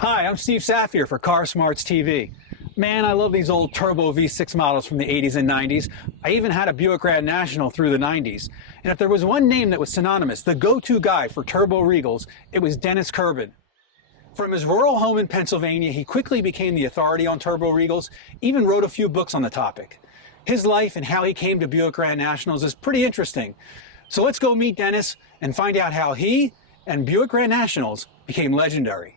Hi, I'm Steve Safier for Car Smarts TV. Man, I love these old turbo V6 models from the 80s and 90s. I even had a Buick Grand National through the 90s. And if there was one name that was synonymous, the go-to guy for turbo Regals, it was Dennis Kirban. From his rural home in Pennsylvania, he quickly became the authority on turbo Regals, even wrote a few books on the topic. His life and how he came to Buick Grand Nationals is pretty interesting. So let's go meet Dennis and find out how he and Buick Grand Nationals became legendary.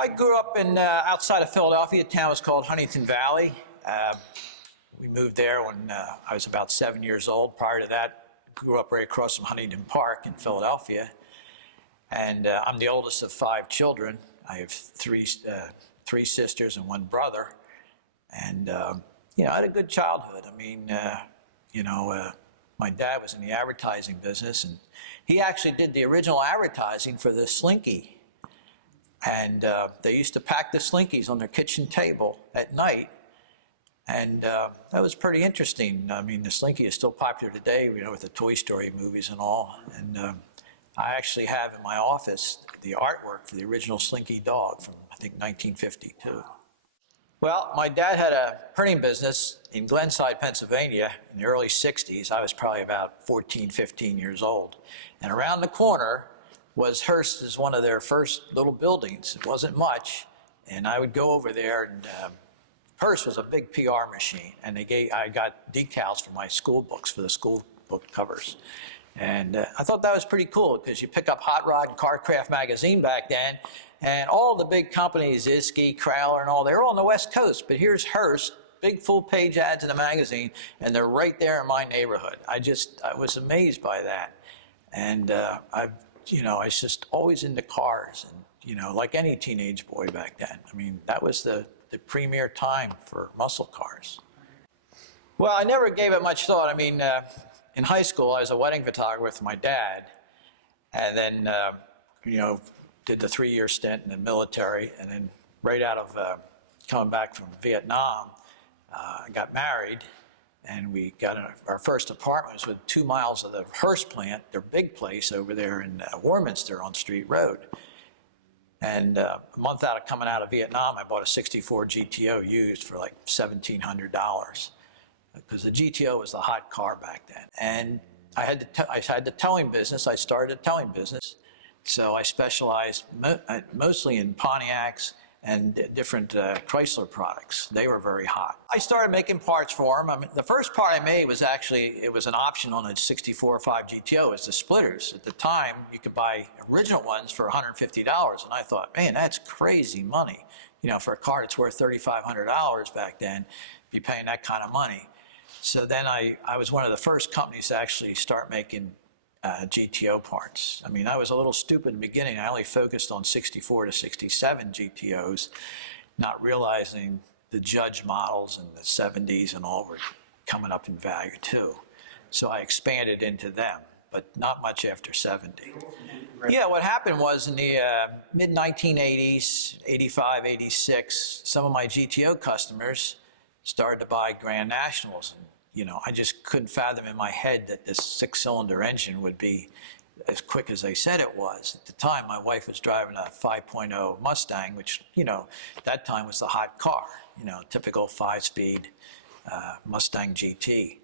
I grew up in outside of Philadelphia. The town was called Huntington Valley. We moved there when I was about 7 years old. Prior to that, grew up right across from Huntington Park in Philadelphia. And I'm the oldest of 5 children. I have three sisters and 1 brother. And, you know, I had a good childhood. I mean, my dad was in the advertising business, and he actually did the original advertising for the Slinky. And they used to pack the Slinkies on their kitchen table at night. And that was pretty interesting. I mean, the Slinky is still popular today, you know, with the Toy Story movies and all. And I actually have in my office the artwork for the original Slinky dog from, I think, 1952. Well, my dad had a printing business in Glenside, Pennsylvania in the early 60s. I was probably about 14, 15 years old. And around the corner was Hearst as one of their first little buildings. It wasn't much, and I would go over there, and Hearst was a big PR machine, and I got decals for my school books, for the school book covers. And I thought that was pretty cool, because you pick up Hot Rod and Carcraft magazine back then, and all the big companies, Isky, Crowler, and all, they were all on the West Coast, but here's Hearst, big full-page ads in the magazine, and they're right there in my neighborhood. I was amazed by that. And I was just always into cars, and, you know, like any teenage boy back then. I mean, that was the premier time for muscle cars. Well, I never gave it much thought. I mean, in high school, I was a wedding photographer with my dad, and then, did the 3-year stint in the military, and then right out of coming back from Vietnam, I got married. And we got our first apartment was within 2 miles of the Hearst plant, their big place over there in Warminster on Street Road. And a month out of coming out of Vietnam, I bought a '64 GTO used for like $1,700, because the GTO was the hot car back then. And I had the towing business. I started a towing business, so I specialized mostly in Pontiacs and different Chrysler products. They were very hot. I started making parts for them. I mean, the first part I made was actually, it was an option on a 64.5 GTO, it's the splitters. At the time, you could buy original ones for $150, and I thought, man, that's crazy money. You know, for a car that's worth $3,500 back then, be paying that kind of money. So then I was one of the first companies to actually start making GTO parts. I mean, I was a little stupid in the beginning. I only focused on 64 to 67 GTOs, not realizing the Judge models in the 70s and all were coming up in value too. So I expanded into them, but not much after 70. Yeah, what happened was in the mid-1980s, 85, 86, some of my GTO customers started to buy Grand Nationals. And, you know, I just couldn't fathom in my head that this 6-cylinder engine would be as quick as they said it was. At the time, my wife was driving a 5.0 Mustang, which, you know, at that time was the hot car, you know, typical 5-speed Mustang GT.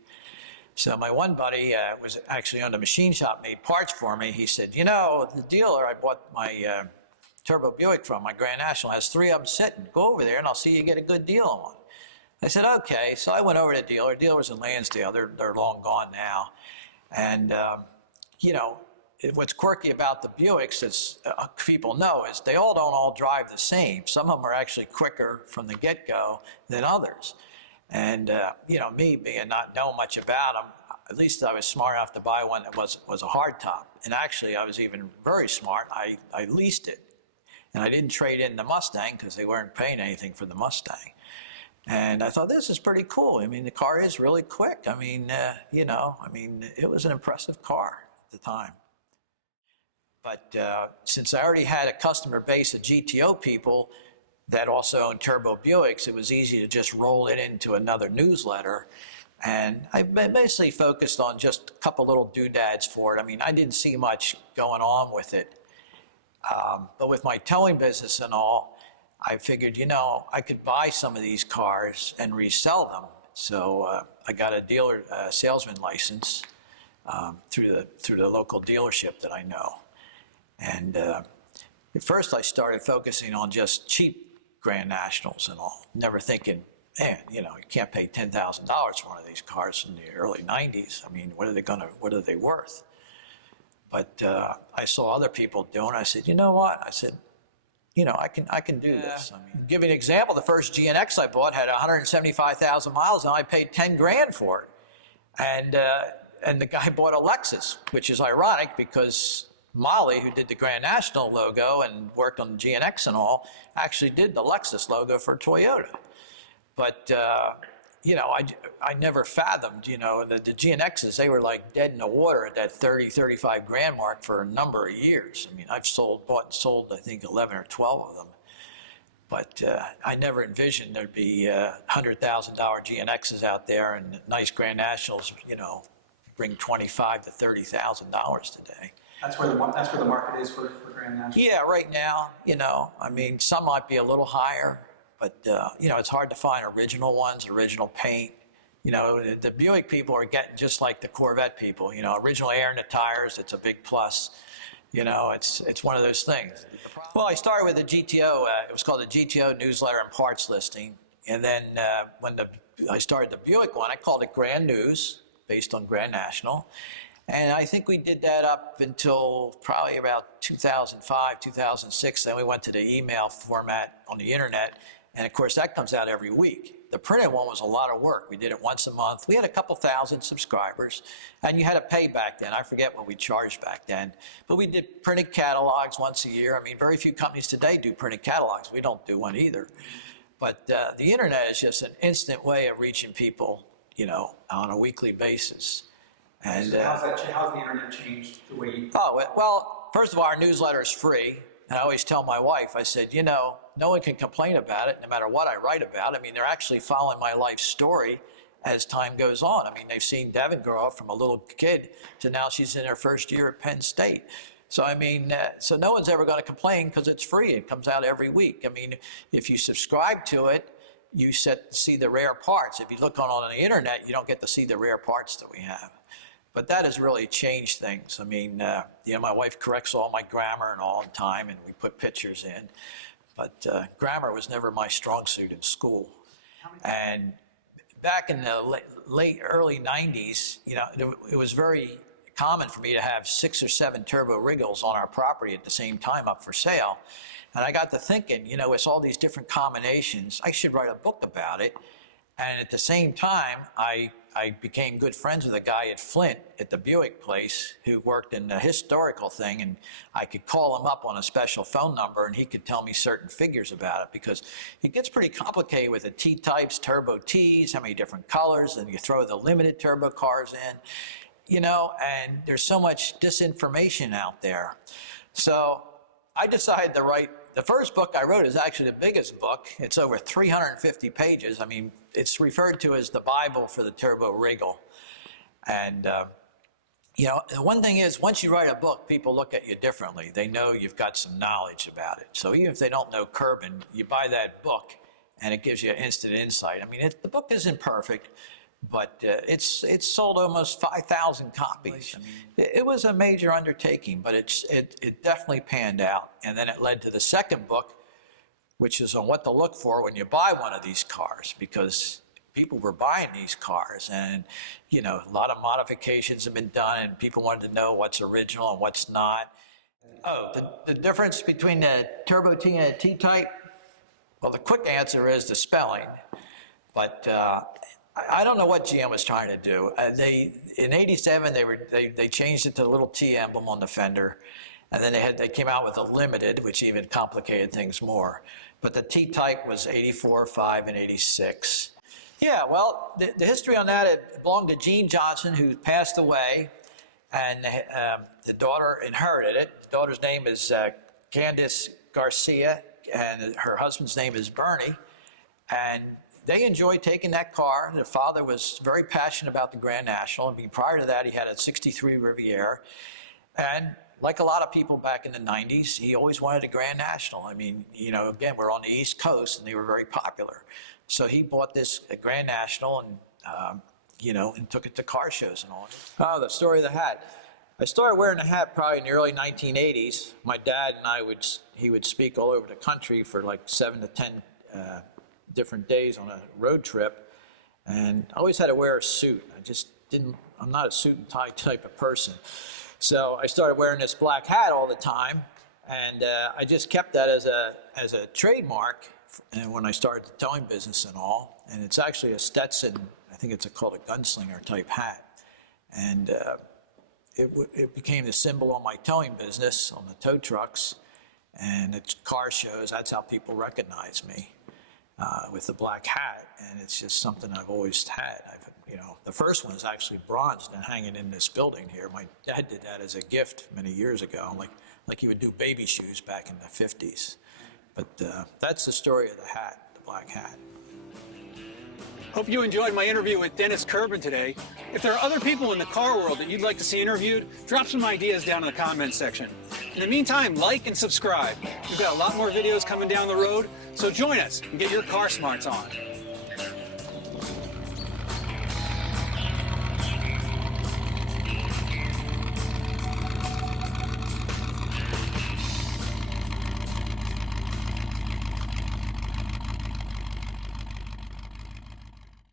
So my one buddy was actually on the machine shop, made parts for me. He said, you know, the dealer I bought my Turbo Buick from, my Grand National, has 3 of them sitting. Go over there and I'll see you get a good deal on one. I said, okay. So I went over to the dealer. The dealer was in Lansdale. They're long gone now. And, you know, what's quirky about the Buicks, as people know, is they all don't all drive the same. Some of them are actually quicker from the get-go than others. And, me being not knowing much about them, at least I was smart enough to buy one that was a hardtop. And actually, I was even very smart. I leased it. And I didn't trade in the Mustang because they weren't paying anything for the Mustang. And I thought, this is pretty cool. I mean, the car is really quick. I mean, it was an impressive car at the time. But since I already had a customer base of GTO people that also owned turbo Buicks, it was easy to just roll it into another newsletter. And I basically focused on just a couple little doodads for it. I mean, I didn't see much going on with it. But with my towing business and all, I figured, I could buy some of these cars and resell them. So I got a salesman license through the local dealership that I know. And at first I started focusing on just cheap Grand Nationals and all, never thinking, man, you can't pay $10,000 for one of these cars in the early 90s. I mean, what are they worth? But I saw other people doing it. I said, you know what? I said, I can do this. I mean, give you an example. The first GNX I bought had 175,000 miles, and I paid 10 grand for it. And the guy bought a Lexus, which is ironic because Molly, who did the Grand National logo and worked on the GNX and all, actually did the Lexus logo for Toyota. But I never fathomed, that the GNXs, they were like dead in the water at that 30, 35 grand mark for a number of years. I mean, I've bought and sold, I think, 11 or 12 of them. But I never envisioned there'd be $100,000 GNXs out there and nice Grand Nationals, bring $25,000 to $30,000 today. That's where the market is for Grand National? Yeah, right now, I mean, some might be a little higher. But, it's hard to find original ones, original paint. The Buick people are getting just like the Corvette people, original air in the tires. It's a big plus. It's one of those things. Well, I started with the GTO. It was called the GTO newsletter and parts listing. And then when I started the Buick one, I called it Grand News, based on Grand National. And I think we did that up until probably about 2005, 2006. Then we went to the email format on the internet. And of course, that comes out every week. The printed one was a lot of work. We did it once a month. We had a couple thousand subscribers, and you had to pay back then. I forget what we charged back then. But we did printed catalogs once a year. I mean, very few companies today do printed catalogs. We don't do one either. But the internet is just an instant way of reaching people, on a weekly basis. And so how's the internet changed the way you... Oh, well, first of all, our newsletter is free. And I always tell my wife, I said, no one can complain about it, no matter what I write about. I mean, they're actually following my life story as time goes on. I mean, they've seen Devin grow up from a little kid to now she's in her first year at Penn State. So, I mean, so no one's ever going to complain because it's free. It comes out every week. I mean, if you subscribe to it, you see the rare parts. If you look on the internet, you don't get to see the rare parts that we have. But that has really changed things. I mean, my wife corrects all my grammar and all the time, and we put pictures in. But grammar was never my strong suit in school. And back in the early 90s, it was very common for me to have 6 or 7 turbo REGALs on our property at the same time up for sale. And I got to thinking, it's all these different combinations. I should write a book about it. And at the same time, I became good friends with a guy at Flint at the Buick place who worked in the historical thing, and I could call him up on a special phone number and he could tell me certain figures about it because it gets pretty complicated with the T-types, turbo Ts, how many different colors, and you throw the limited turbo cars in, and there's so much disinformation out there. So I decided to write. The first book I wrote is actually the biggest book. It's over 350 pages. I mean, it's referred to as the Bible for the turbo REGAL. And, the one thing is, once you write a book, people look at you differently. They know you've got some knowledge about it. So even if they don't know Kirban, you buy that book and it gives you instant insight. I mean, the book isn't perfect, but it's sold almost 5,000 copies. I mean, it was a major undertaking, but it definitely panned out. And then it led to the second book, which is on what to look for when you buy one of these cars, because people were buying these cars, and you know, a lot of modifications have been done, and people wanted to know what's original and what's not. Oh, the difference between the Turbo T and a T-Type? Well, the quick answer is the spelling. But I don't know what GM was trying to do. In '87, they changed it to the little T emblem on the fender, and then they came out with a Limited, which even complicated things more. But the T-Type was '84, '85, and '86. Yeah, well, the history on that, it belonged to Gene Johnson, who passed away, and the daughter inherited it. The daughter's name is Candace Garcia, and her husband's name is Bernie. And they enjoyed taking that car. Their father was very passionate about the Grand National. I mean, prior to that, he had a '63 Riviera. And like a lot of people back in the '90s, he always wanted a Grand National. I mean, you know, again, we're on the East Coast, and they were very popular. So he bought this Grand National and, you know, and took it to car shows and all. Oh, the story of the hat. I started wearing the hat probably in the early 1980s. My dad and he would speak all over the country for like 7 to 10 different days on a road trip. And I always had to wear a suit. I'm not a suit and tie type of person. So I started wearing this black hat all the time. And I just kept that as a trademark. And when I started the towing business and all, and it's actually a Stetson, I think it's called a gunslinger type hat. And it became the symbol on my towing business, on the tow trucks, and at car shows. That's how people recognize me, with the black hat. And it's just something I've always had. You know, the first one is actually bronzed and hanging in this building here. My dad did that as a gift many years ago, like he would do baby shoes back in the 50s. But that's the story of the hat, the black hat. Hope you enjoyed my interview with Dennis Kirban today. If there are other people in the car world that you'd like to see interviewed, drop some ideas down in the comments section. In the meantime, like and subscribe. We've got a lot more videos coming down the road, so join us and get your car smarts on.